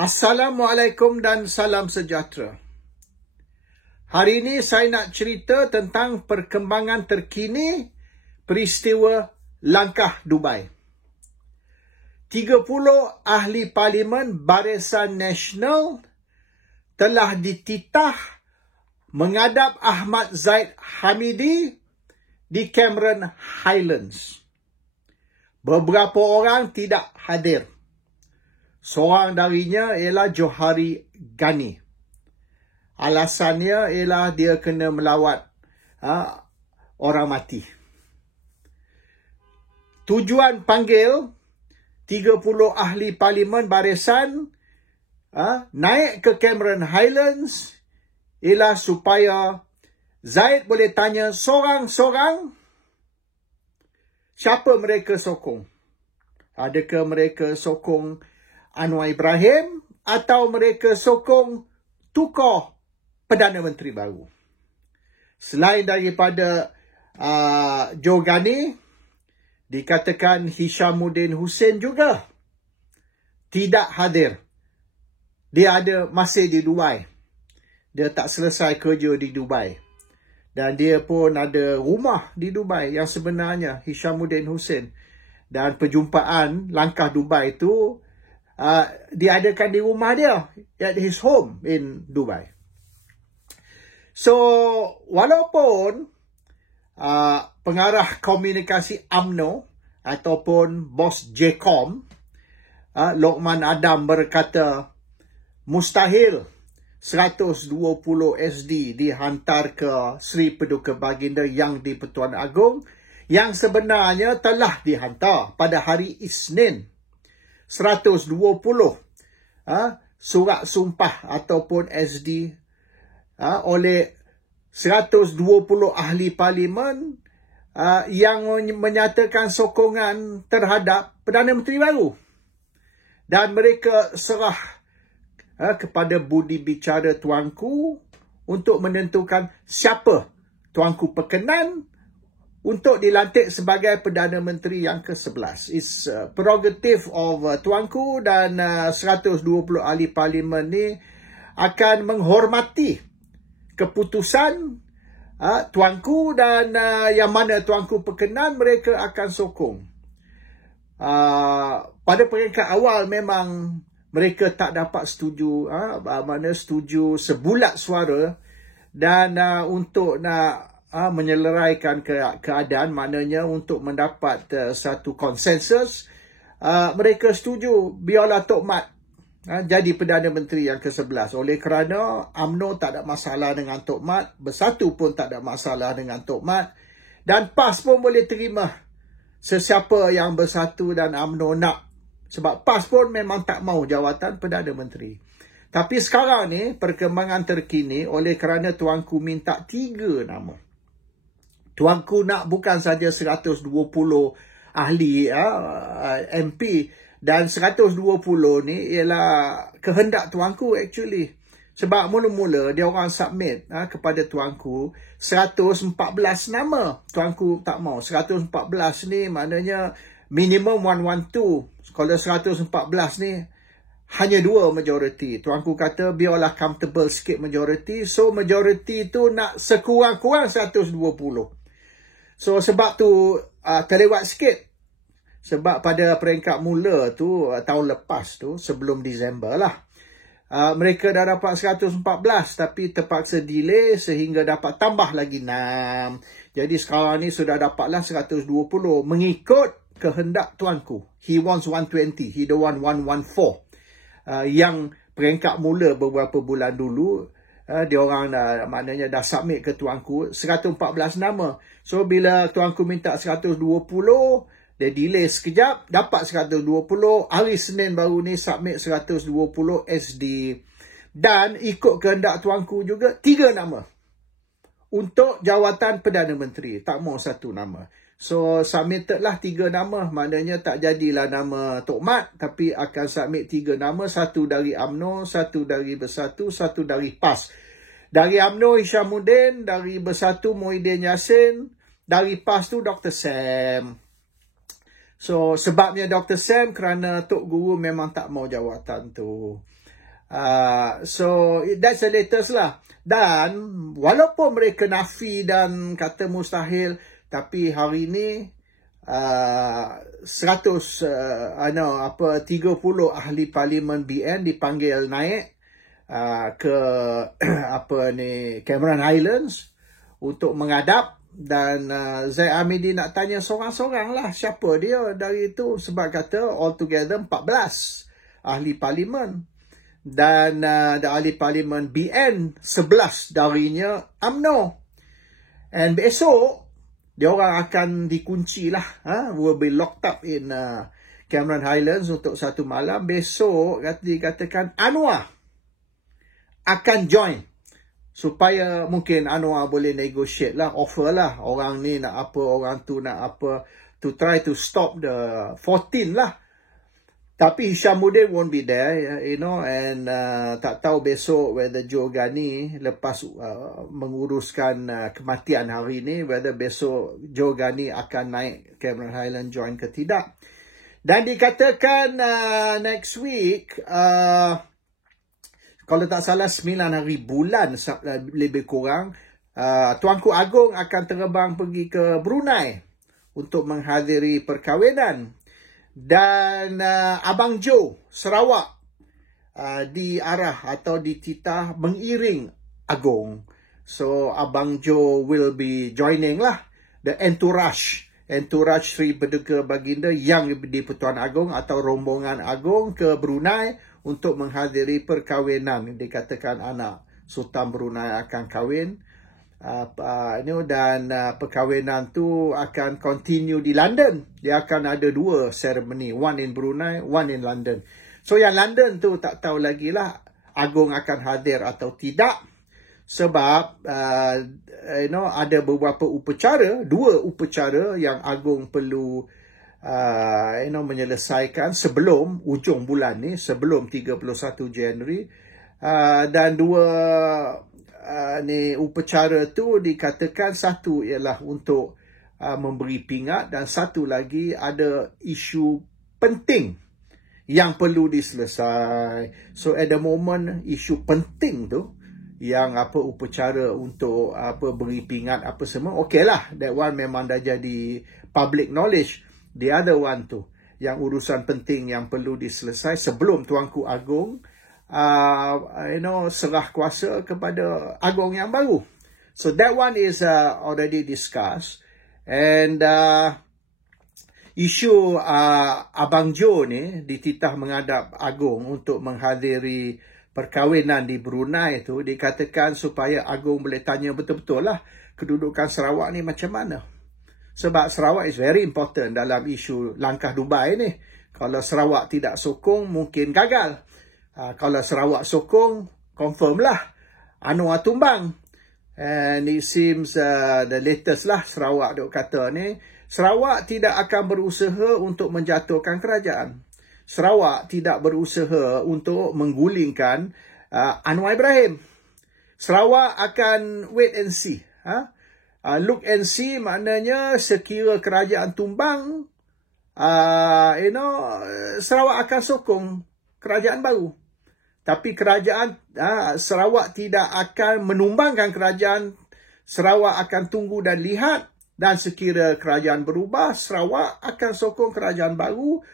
Assalamualaikum dan salam sejahtera. Hari ini saya nak cerita tentang perkembangan terkini peristiwa langkah Dubai. 30 ahli parlimen Barisan Nasional telah dititah menghadap Ahmad Zahid Hamidi di Cameron Highlands. Beberapa orang tidak hadir. Seorang darinya ialah Johari Ghani. Alasannya ialah dia kena melawat orang mati. Tujuan panggil 30 ahli parlimen barisan naik ke Cameron Highlands ialah supaya Zahid boleh tanya sorang-sorang siapa mereka sokong. Adakah mereka sokong Anwar Ibrahim atau mereka sokong tukar Perdana Menteri baru. Selain daripada Joe Ghani, dikatakan Hishamuddin Hussein juga tidak hadir. Dia masih di Dubai. Dia tak selesai kerja di Dubai. Dan dia pun ada rumah di Dubai yang sebenarnya Hishamuddin Hussein. Dan perjumpaan langkah Dubai itu diadakan di rumah dia, at his home in Dubai. So, walaupun pengarah komunikasi UMNO ataupun bos JCOM, Lokman Adam berkata, mustahil 120 SD dihantar ke Sri Paduka Baginda Yang di-Pertuan Agong yang sebenarnya telah dihantar pada hari Isnin. 120 surat sumpah ataupun SD oleh 120 ahli parlimen yang menyatakan sokongan terhadap Perdana Menteri baru. Dan mereka serah kepada budi bicara tuanku untuk menentukan siapa tuanku perkenan untuk dilantik sebagai Perdana Menteri yang ke-11. It's prerogative of tuanku dan 120 ahli parlimen ni akan menghormati keputusan tuanku dan yang mana tuanku perkenan mereka akan sokong. Pada peringkat awal memang mereka tak dapat setuju, setuju sebulat suara dan untuk nak menyelesaikan keadaan, maknanya untuk mendapat satu konsensus, mereka setuju biarlah Tok Mat jadi Perdana Menteri yang ke-11. Oleh kerana UMNO tak ada masalah dengan Tok Mat, Bersatu pun tak ada masalah dengan Tok Mat, dan PAS pun boleh terima sesiapa yang Bersatu dan UMNO nak. Sebab PAS pun memang tak mau jawatan Perdana Menteri. Tapi sekarang ni perkembangan terkini oleh kerana tuanku minta 3 nama. Tuanku nak bukan saja 120 ahli MP, dan 120 ni ialah kehendak tuanku actually. Sebab mula-mula dia orang submit kepada tuanku 114 nama. Tuanku tak mau. 114 ni maknanya minimum 112. Kalau 114 ni hanya 2 majoriti. Tuanku kata biarlah comfortable sikit majoriti. So majoriti tu nak sekurang-kurang 120. So sebab tu terlewat sikit. Sebab pada peringkat mula tu tahun lepas tu, sebelum Disember lah, mereka dah dapat 114 tapi terpaksa delay sehingga dapat tambah lagi 6. Jadi sekarang ni sudah dapatlah 120 mengikut kehendak tuanku. He wants 120, he don't want 114. Yang peringkat mula beberapa bulan dulu, dia orang maknanya dah submit ke tuanku 114 nama. So bila tuanku minta 120, dia delay sekejap, dapat 120, hari Senin baru ni submit 120 SD. Dan ikut kehendak tuanku juga 3 nama untuk jawatan Perdana Menteri, tak mau 1 nama. So submitted lah 3 nama, maknanya tak jadilah nama Tok Mat, tapi akan submit 3 nama, 1 dari UMNO, 1 dari Bersatu, 1 dari PAS. Dari UMNO Hishamuddin, dari Bersatu Muhyiddin Yassin, dari PAS tu Dr. Sam. So sebabnya Dr. Sam kerana Tok Guru memang tak mau jawatan tu. So that's the latest lah. Dan walaupun mereka nafi dan kata mustahil, tapi hari ini 30 ahli parlimen BN dipanggil naik ke Cameron Highlands untuk menghadap. Dan Zaid Hamidi nak tanya sorang-sorang lah siapa dia dari itu, sebab kata altogether 14 ahli parlimen. Dan ahli parlimen BN 11 darinya UMNO. And besok dia orang akan dikunci lah, will be locked up in Cameron Highlands untuk satu malam. Besok dikatakan Anwar akan join, supaya mungkin Anwar boleh negotiate lah, offer lah, orang ni nak apa, orang tu nak apa, to try to stop the 14 lah. Tapi Hishamuddin won't be there, you know, and tak tahu besok whether Joe Ghani lepas menguruskan kematian hari ni, whether besok Joe Ghani akan naik Cameron Highland join ke tidak. Dan dikatakan next week, kalau tak salah 9 hari bulan lebih kurang, Tuanku Agong akan terbang pergi ke Brunei untuk menghadiri perkahwinan. Dan Abang Joe Sarawak diarah atau dititah mengiring Agong. So Abang Joe will be joining lah the entourage Sri Paduka Baginda Yang di-Pertuan Agong atau rombongan Agong ke Brunei untuk menghadiri perkahwinan. Dikatakan anak Sultan Brunei akan kahwin. Dan perkahwinan tu akan continue di London. Dia akan ada 2 seremoni, one in Brunei, one in London. So yang London tu tak tahu lagi lah Agong akan hadir atau tidak, sebab ada beberapa upacara, 2 upacara yang Agong perlu menyelesaikan sebelum ujung bulan ni, sebelum 31 Januari. Dan 2 upacara tu dikatakan, satu ialah untuk memberi pingat, dan satu lagi ada isu penting yang perlu diselesai. So at the moment isu penting tu yang upacara untuk beri pingat apa semua, okey lah, that one memang dah jadi public knowledge. The other one tu yang urusan penting yang perlu diselesai sebelum Tuanku Agong serah kuasa kepada Agong yang baru. So that one is already discussed. And isu Abang Joe ni dititah menghadap Agong untuk menghadiri perkahwinan di Brunei tu, dikatakan supaya Agong boleh tanya betul-betul lah kedudukan Sarawak ni macam mana. Sebab Sarawak is very important dalam isu langkah Dubai ni. Kalau Sarawak tidak sokong, mungkin gagal. Kalau Sarawak sokong, confirm lah Anwar tumbang. And it seems the latest lah Sarawak duk kata ni, Sarawak tidak akan berusaha untuk menjatuhkan kerajaan. Sarawak tidak berusaha untuk menggulingkan Anwar Ibrahim. Sarawak akan wait and see. Look and see maknanya sekira kerajaan tumbang, Sarawak akan sokong kerajaan baru. Tapi kerajaan Sarawak tidak akan menumbangkan kerajaan. Sarawak akan tunggu dan lihat, dan sekira kerajaan berubah, Sarawak akan sokong kerajaan baru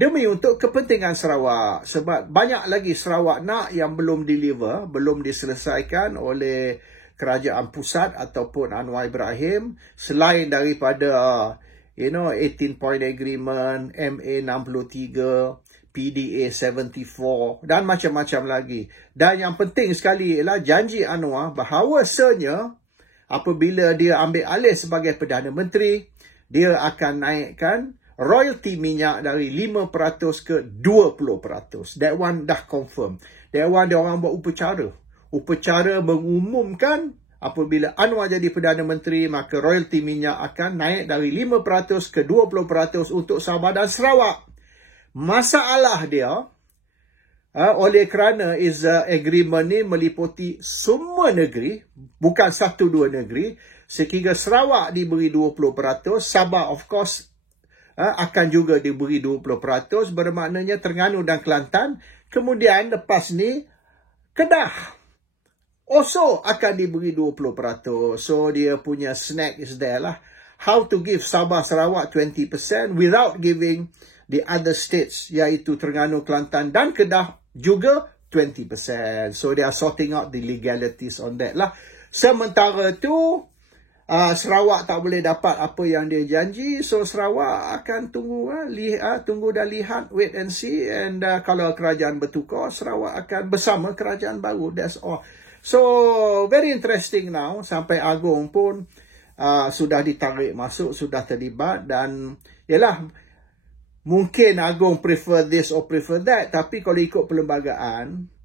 demi untuk kepentingan Sarawak. Sebab banyak lagi Sarawak nak yang belum deliver, belum diselesaikan oleh kerajaan pusat ataupun Anwar Ibrahim, selain daripada 18-point agreement, MA 63, PDA 74 dan macam-macam lagi. Dan yang penting sekali ialah janji Anwar bahawasanya apabila dia ambil alih sebagai Perdana Menteri, dia akan naikkan royalty minyak dari 5% ke 20%. That one dah confirm. That one dia orang buat upacara. Upacara mengumumkan apabila Anwar jadi Perdana Menteri, maka royalty minyak akan naik dari 5% ke 20% untuk Sabah dan Sarawak. Masalah dia, oleh kerana agreement ni meliputi semua negeri, bukan 1-2 negeri, sekiranya Sarawak diberi 20%, Sabah of course akan juga diberi 20%, bermaknanya Terengganu dan Kelantan. Kemudian lepas ni Kedah also akan diberi 20%. So dia punya snack is there lah. How to give Sabah Sarawak 20% without giving the other states, iaitu Terengganu, Kelantan dan Kedah juga 20%. So they are sorting out the legalities on that lah. Sementara tu Sarawak tak boleh dapat apa yang dia janji. So Sarawak akan tunggu tunggu dan lihat, wait and see. And kalau kerajaan bertukar, Sarawak akan bersama kerajaan baru. That's all. So very interesting now. Sampai Agong pun sudah ditarik masuk, sudah terlibat. Dan yalah, mungkin Agong prefer this or prefer that. Tapi kalau ikut perlembagaan,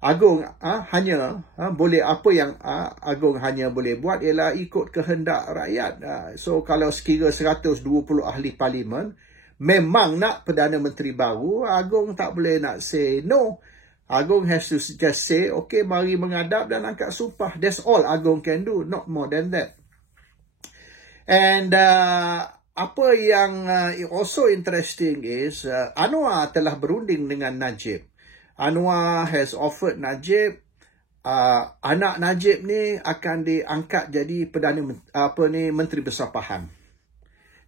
Agong hanya boleh, apa yang Agong hanya boleh buat ialah ikut kehendak rakyat. So kalau sekira 120 ahli parlimen memang nak Perdana Menteri baru, Agong tak boleh nak say no. Agong has to just say, okay, mari menghadap dan angkat sumpah. That's all Agong can do, not more than that. And apa yang also interesting is Anwar telah berunding dengan Najib. Anwar has offered Najib, anak Najib ni akan diangkat jadi Menteri Besar Pahang.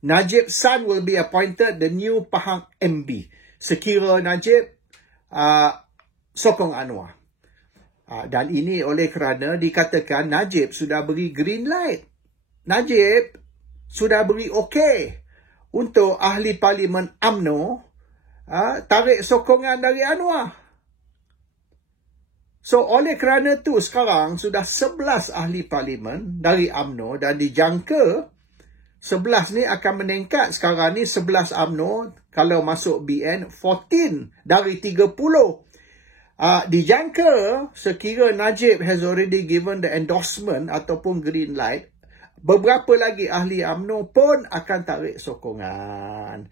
Najib's son will be appointed the new Pahang MB. Sekira Najib sokong Anwar. Dan ini oleh kerana dikatakan Najib sudah beri green light. Najib sudah beri okey untuk ahli parlimen UMNO tarik sokongan dari Anwar. So, oleh kerana tu sekarang sudah 11 ahli parlimen dari UMNO dan dijangka 11 ni akan meningkat. Sekarang ni 11 UMNO, kalau masuk BN, 14 dari 30. Dijangka sekira Najib has already given the endorsement ataupun green light, beberapa lagi ahli UMNO pun akan tarik sokongan.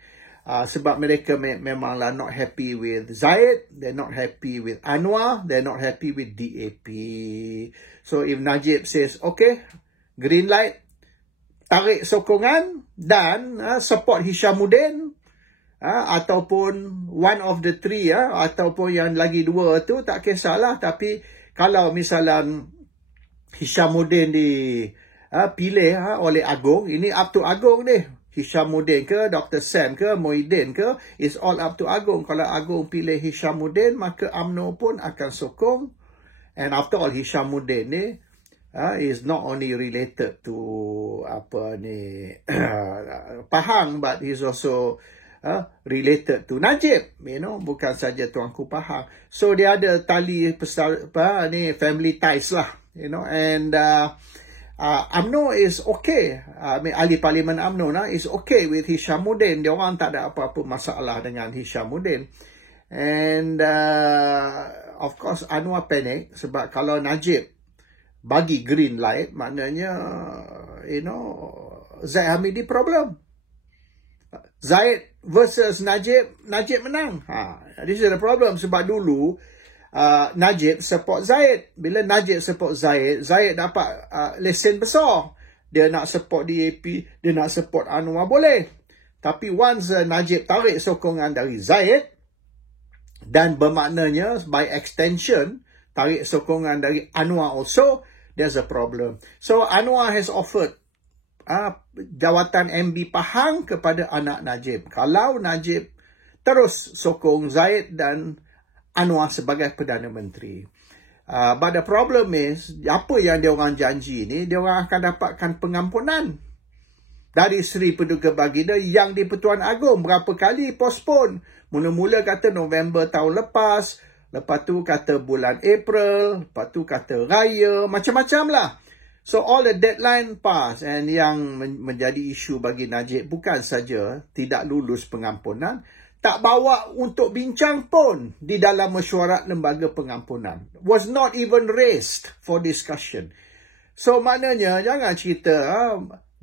Sebab mereka memanglah not happy with Zahid, they're not happy with Anwar, they're not happy with DAP. So if Najib says, okay, green light, tarik sokongan dan support Hishamuddin, ataupun one of the three, ataupun yang lagi dua tu, tak kisahlah. Tapi kalau misalnya Hishamuddin dipilih oleh Agong, ini up to Agong ni. Hishamuddin ke, Dr. Sam ke, Muhyiddin ke, is all up to Agong. Kalau Agong pilih Hishamuddin, maka UMNO pun akan sokong. And after all, Hishamuddin ni is not only related to Pahang, but he's also related to Najib, bukan saja Tuanku Pahang. So dia ada tali family ties lah, and UMNO is okay. Ahli Parlimen UMNO is okay with Hishamuddin. Dia orang tak ada apa-apa masalah dengan Hishamuddin. And of course Anwar panic sebab kalau Najib bagi green light, maknanya Zahid Hamidi problem. Zahid versus Najib, Najib menang. This is the problem sebab dulu Najib support Zahid. Bila Najib support Zahid, Zahid dapat lesen besar. Dia nak support DAP, dia nak support Anwar, boleh. Tapi once Najib tarik sokongan dari Zahid, dan bermaknanya by extension tarik sokongan dari Anwar also, there's a problem. So Anwar has offered jawatan MB Pahang kepada anak Najib. Kalau Najib terus sokong Zahid dan Anwar sebagai Perdana Menteri. But the problem is, apa yang dia orang janji ni, dia orang akan dapatkan pengampunan dari Seri Paduka Baginda yang di Pertuan Agong berapa kali postpone. Mula-mula kata November tahun lepas tu kata bulan April, lepas tu kata raya, macam-macam lah. So all the deadline pass, and yang menjadi isu bagi Najib bukan saja tidak lulus pengampunan, tak bawa untuk bincang pun di dalam mesyuarat lembaga pengampunan. Was not even raised for discussion. So maknanya jangan cerita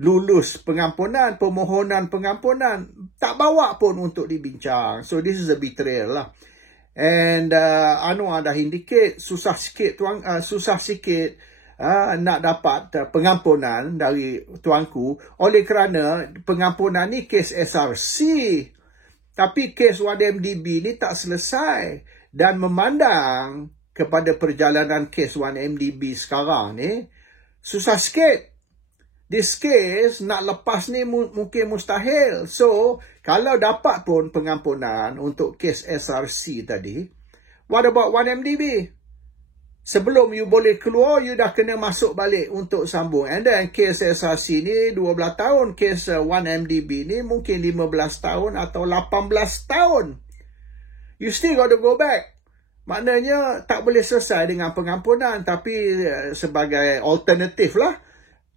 lulus pengampunan, permohonan pengampunan, tak bawa pun untuk dibincang. So this is a betrayal lah. And Anwar dah indicate susah sikit nak dapat pengampunan dari tuanku, oleh kerana pengampunan ni kes SRC. Tapi kes 1MDB ni tak selesai. Dan memandang kepada perjalanan kes 1MDB sekarang ni, susah sikit. This case nak lepas ni mungkin mustahil. So, kalau dapat pun pengampunan untuk kes SRC tadi, what about 1MDB? Sebelum you boleh keluar, you dah kena masuk balik untuk sambung. And then, kes SRC ni 12 tahun. Kes 1MDB ni mungkin 15 tahun atau 18 tahun. You still got to go back. Maknanya, tak boleh selesai dengan pengampunan. Tapi, sebagai alternatif lah,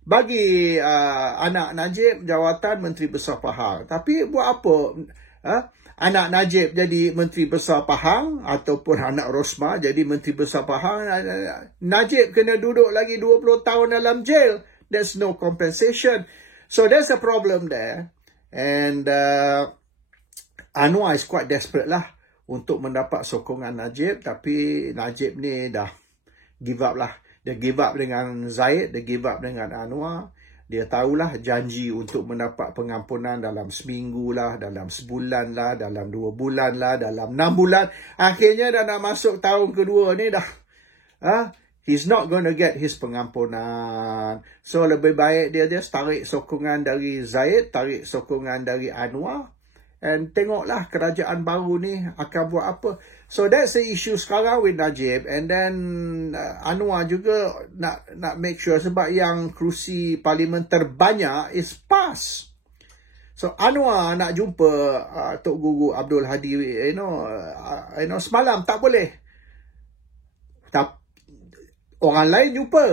bagi anak Najib jawatan Menteri Besar Pahang. Tapi buat apa anak Najib jadi Menteri Besar Pahang ataupun anak Rosmah jadi Menteri Besar Pahang? Najib kena duduk lagi 20 tahun dalam jail. There's no compensation. So there's a problem there. And Anwar is quite desperate lah untuk mendapat sokongan Najib. Tapi Najib ni dah give up lah. Dia give up dengan Zahid, dia give up dengan Anwar. Dia tahulah janji untuk mendapat pengampunan dalam seminggu lah, dalam sebulan lah, dalam 2 bulan lah, dalam 6 bulan. Akhirnya dah nak masuk tahun kedua ni dah. He's not going to get his pengampunan. So lebih baik dia tarik sokongan dari Zahid, tarik sokongan dari Anwar. And tengoklah kerajaan baru ni akan buat apa. So that's the issue sekarang with Najib. And then Anwar juga nak make sure sebab yang kerusi parlimen terbanyak is PAS. So Anwar nak jumpa Tok Guru Abdul Hadi, semalam tak boleh. Orang lain jumpa.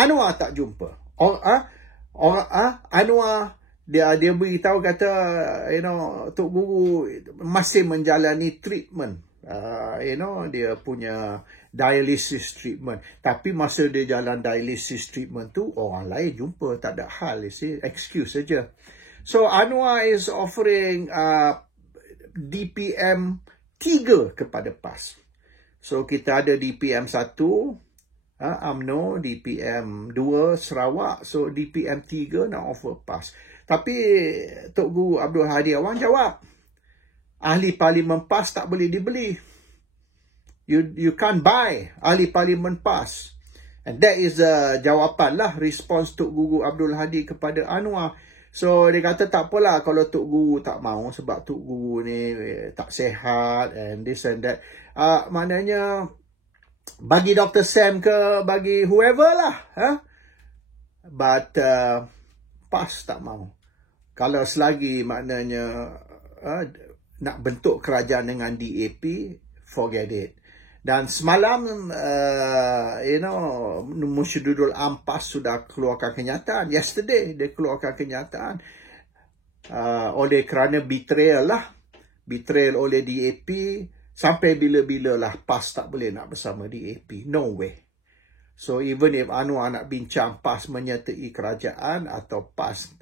Anwar tak jumpa. Anwar dia beritahu kata Tok Guru masih menjalani treatment, dia punya dialysis treatment. Tapi masa dia jalan dialysis treatment tu orang lain jumpa, tak ada hal, excuse saja. So Anwar is offering DPM 3 kepada PAS. So kita ada DPM 1 UMNO, DPM 2 Sarawak, so DPM 3 nak offer PAS. Tapi Tok Guru Abdul Hadi Awang jawab, ahli parlimen PAS tak boleh dibeli. You can't buy ahli parlimen PAS. And that is jawapan lah, response Tok Guru Abdul Hadi kepada Anwar. So dia kata tak apalah kalau Tok Guru tak mahu sebab Tok Guru ni tak sihat and this and that. Maknanya bagi Dr. Sam ke bagi whoever lah. But PAS tak mahu. Kalau selagi maknanya nak bentuk kerajaan dengan DAP, forget it. Dan semalam, Musyidudul Ampas sudah keluarkan kenyataan. Yesterday, dia keluarkan kenyataan. Oleh kerana betrayal lah. Betrayal oleh DAP. Sampai bila-bila lah PAS tak boleh nak bersama DAP. No way. So, even if Anwar nak bincang PAS menyertai kerajaan atau PAS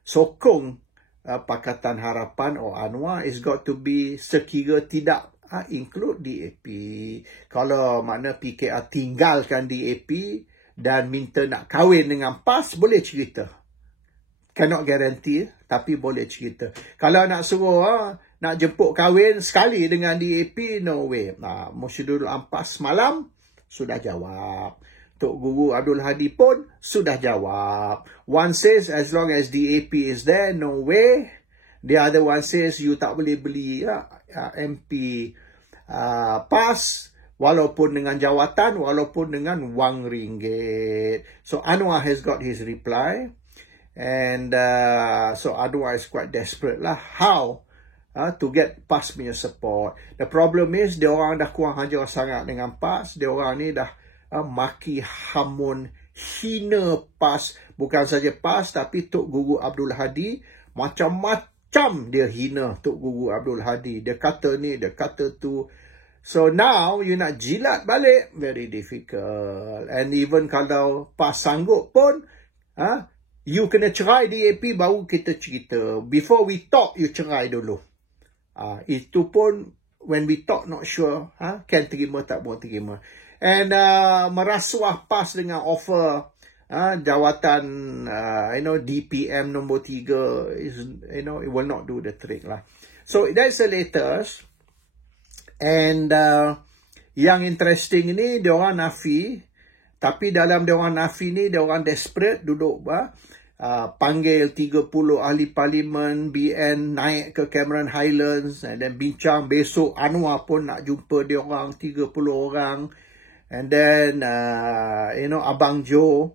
sokong Pakatan Harapan Anwar, is got to be sekira tidak include DAP. Kalau makna PKR tinggalkan DAP dan minta nak kahwin dengan PAS, boleh cerita. Cannot guarantee, tapi boleh cerita. Kalau nak suruh nak jemput kahwin sekali dengan DAP, no way. Musyidul Ampas malam sudah jawab. Tok Guru Abdul Hadi pun sudah jawab. One says as long as DAP is there, no way. The other one says you tak boleh beli MP PAS walaupun dengan jawatan, walaupun dengan wang ringgit. So Anwar has got his reply. And so Anwar is quite desperate lah. How to get PAS punya support. The problem is, dia orang dah kurang ajar sangat dengan PAS. Dia orang ni dah maki hamun hina PAS. Bukan saja PAS, tapi Tok Guru Abdul Hadi. Macam-macam dia hina Tok Guru Abdul Hadi. Dia kata ni, dia kata tu. So now, you nak jilat balik, very difficult. And even kalau PAS sanggup pun, you kena cerai DAP, baru kita cerita. Before we talk, you cerai dulu. Itu pun, when we talk, not sure, can terima, tak mau terima. And merasuah PAS dengan offer jawatan, DPM nombor 3, is, it will not do the trick lah. So, that's the latest. And Yang interesting ni, diorang nafi. Tapi dalam diorang nafi ni, diorang desperate duduk panggil 30 ahli parlimen BN naik ke Cameron Highlands and then bincang. Besok Anwar pun nak jumpa diorang 30 orang. And then Abang Joe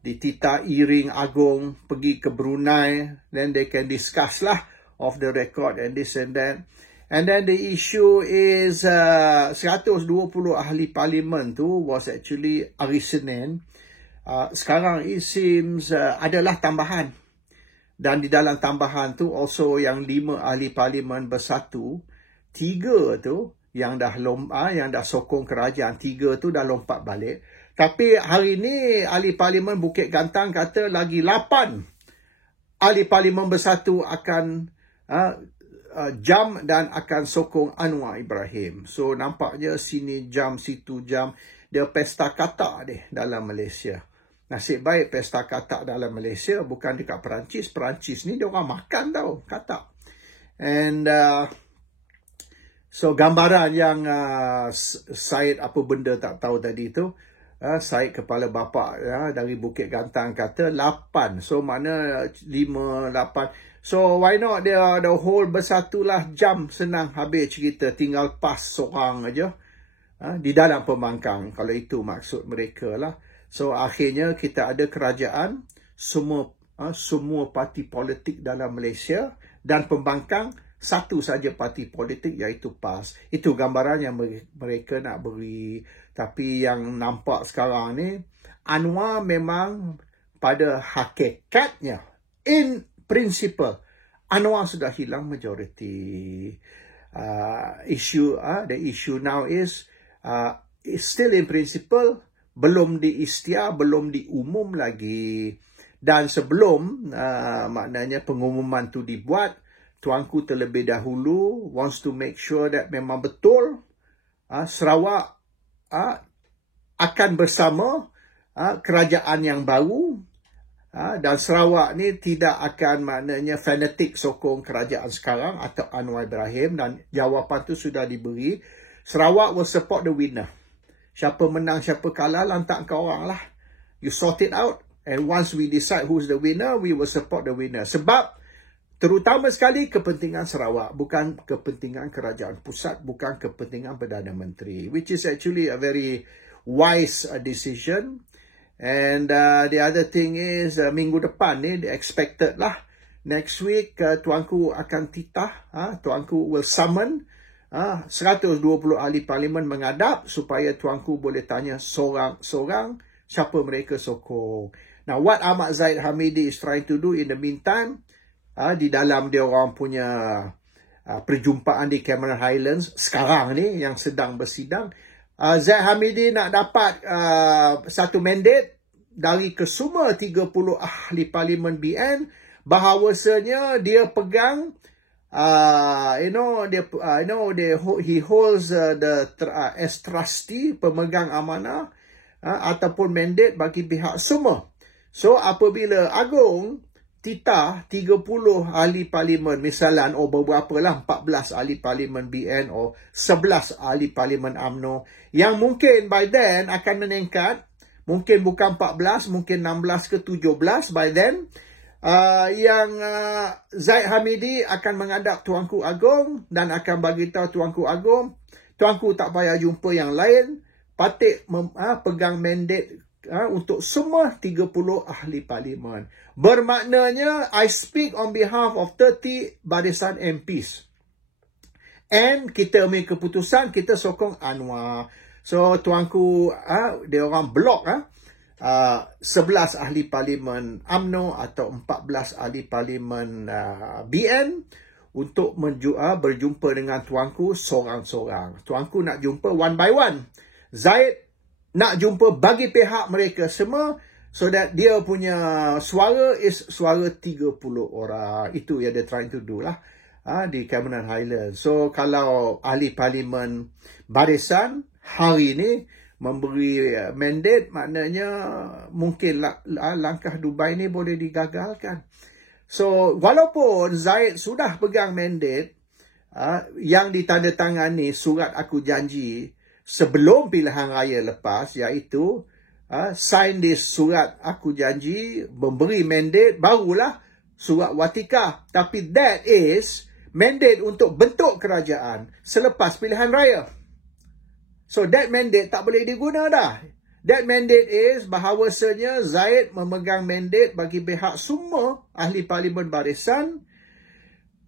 di Tita Iring Agong pergi ke Brunei. Then they can discuss lah off the record and this and that. And then the issue is 120 ahli parlimen tu was actually hari Senin. Sekarang it seems adalah tambahan. Dan di dalam tambahan tu also yang 5 ahli parlimen bersatu. 3 tu yang dah sokong kerajaan. 3 tu dah lompat balik. Tapi hari ni ahli parlimen Bukit Gantang kata lagi 8 ahli parlimen bersatu akan jam dan akan sokong Anwar Ibrahim. So nampaknya sini jam, situ jam. Dia pesta katak deh dalam Malaysia. Nasib baik pesta katak dalam Malaysia bukan dekat Perancis. Perancis ni dia orang makan tau katak. And so gambaran yang Syed apa benda tak tahu tadi tu. Syed kepala bapa dari Bukit Gantang kata 8. So mana 5, 8. So why not dia the whole bersatulah jam, senang habis cerita, tinggal pas seorang aja di dalam pembangkang, kalau itu maksud mereka lah. So akhirnya kita ada kerajaan, semua parti politik dalam Malaysia dan pembangkang satu saja parti politik iaitu PAS. Itu gambaran yang mereka nak beri. Tapi yang nampak sekarang ni, Anwar memang pada hakikatnya in principle, Anwar sudah hilang majority. The issue now is still in principle, belum diisytiar, belum diumum lagi. Dan sebelum maknanya pengumuman tu dibuat, Tuanku terlebih dahulu wants to make sure that memang betul Sarawak akan bersama kerajaan yang baru. Dan Sarawak ni tidak akan maknanya fanatik sokong kerajaan sekarang atau Anwar Ibrahim. Dan jawapan tu sudah diberi. Sarawak will support the winner. Siapa menang, siapa kalah, lantak kau orang lah. You sort it out. And once we decide who's the winner, we will support the winner. Sebab terutama sekali kepentingan Sarawak. Bukan kepentingan kerajaan pusat. Bukan kepentingan Perdana Menteri. Which is actually a very wise decision. And the other thing is, minggu depan ni, expected lah. Next week, Tuanku akan titah. Tuanku will summon 120 ahli parlimen menghadap supaya Tuanku boleh tanya seorang-seorang siapa mereka sokong. Now, what Ahmad Zahid Hamidi is trying to do in the meantime, di dalam dia orang punya perjumpaan di Cameron Highlands, sekarang ni yang sedang bersidang, Zahid Hamidi nak dapat satu mandate dari kesemua 30 ahli parlimen BN bahawasanya dia pegang he holds as trustee, pemegang amanah ataupun mandate bagi pihak semua. So apabila Agong titah 30 ahli parlimen, misalnya beberapa lah 14 ahli parlimen BN atau 11 ahli parlimen UMNO yang mungkin by then akan meningkat, mungkin bukan 14, mungkin 16 ke 17 by then, Zahid Hamidi akan menghadap Tuanku Agong dan akan bagi tahu Tuanku Agong, Tuanku tak payah jumpa yang lain, patut pegang mandate untuk semua 30 ahli parlimen. Bermaknanya, I speak on behalf of 30 barisan MPs. And kita ambil keputusan, kita sokong Anwar. So, Tuanku, dia orang blok 11 ahli parlimen UMNO atau 14 ahli parlimen BN untuk berjumpa dengan Tuanku seorang-seorang. Tuanku nak jumpa one by one. Zahid nak jumpa bagi pihak mereka semua so that dia punya suara is suara 30 orang. Itu yang dia trying to do lah di Cameron Highlands. So kalau ahli parlimen barisan hari ni memberi mandate, maknanya mungkin langkah Dubai ni boleh digagalkan. So walaupun Zahid sudah pegang mandate yang ditandatangani surat aku janji sebelum pilihan raya lepas, iaitu sign di surat aku janji, memberi mandate, barulah surat watikah. Tapi that is mandate untuk bentuk kerajaan selepas pilihan raya. So that mandate tak boleh diguna dah. That mandate is bahawasanya Zahid memegang mandate bagi pihak semua ahli parlimen barisan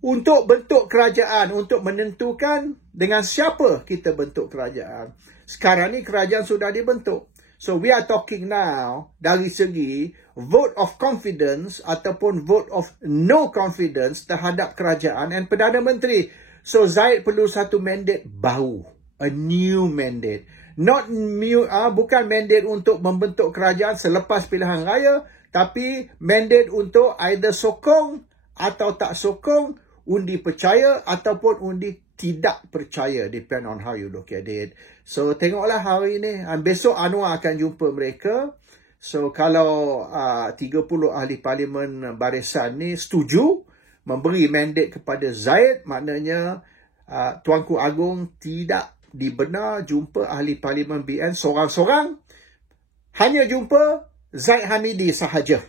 untuk bentuk kerajaan, untuk menentukan dengan siapa kita bentuk kerajaan. Sekarang ni kerajaan sudah dibentuk. So we are talking now dari segi vote of confidence ataupun vote of no confidence terhadap kerajaan dan Perdana Menteri. So Zahid perlu satu mandate baru, a new mandate. Not new, bukan mandate untuk membentuk kerajaan selepas pilihan raya, tapi mandate untuk either sokong atau tak sokong, undi percaya ataupun undi tidak percaya, depend on how you look at it. So tengoklah hari ni, besok Anwar akan jumpa mereka. So kalau 30 ahli parlimen barisan ni setuju memberi mandate kepada Zahid, maknanya Tuanku Agong tidak dibenar jumpa ahli parlimen BN sorang-sorang, hanya jumpa Zahid Hamidi sahaja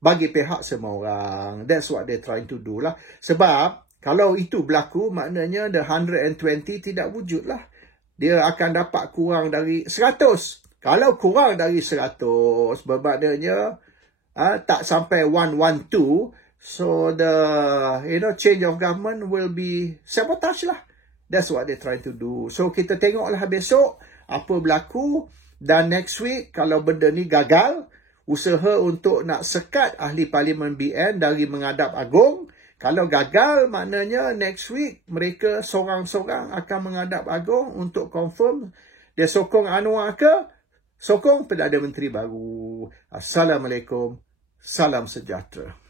bagi pihak semua orang. That's what they're trying to do lah. Sebab kalau itu berlaku, maknanya the 120 tidak wujud lah. Dia akan dapat kurang dari 100. Kalau kurang dari 100, bermaknanya tak sampai 112, so the change of government will be sabotage lah. That's what they're trying to do. So kita tengoklah besok apa berlaku, dan next week kalau benda ni gagal, usaha untuk nak sekat ahli parlimen BN dari menghadap Agong. Kalau gagal, maknanya next week mereka sorang-sorang akan menghadap Agong untuk confirm dia sokong Anwar ke sokong Perdana Menteri baru. Assalamualaikum. Salam sejahtera.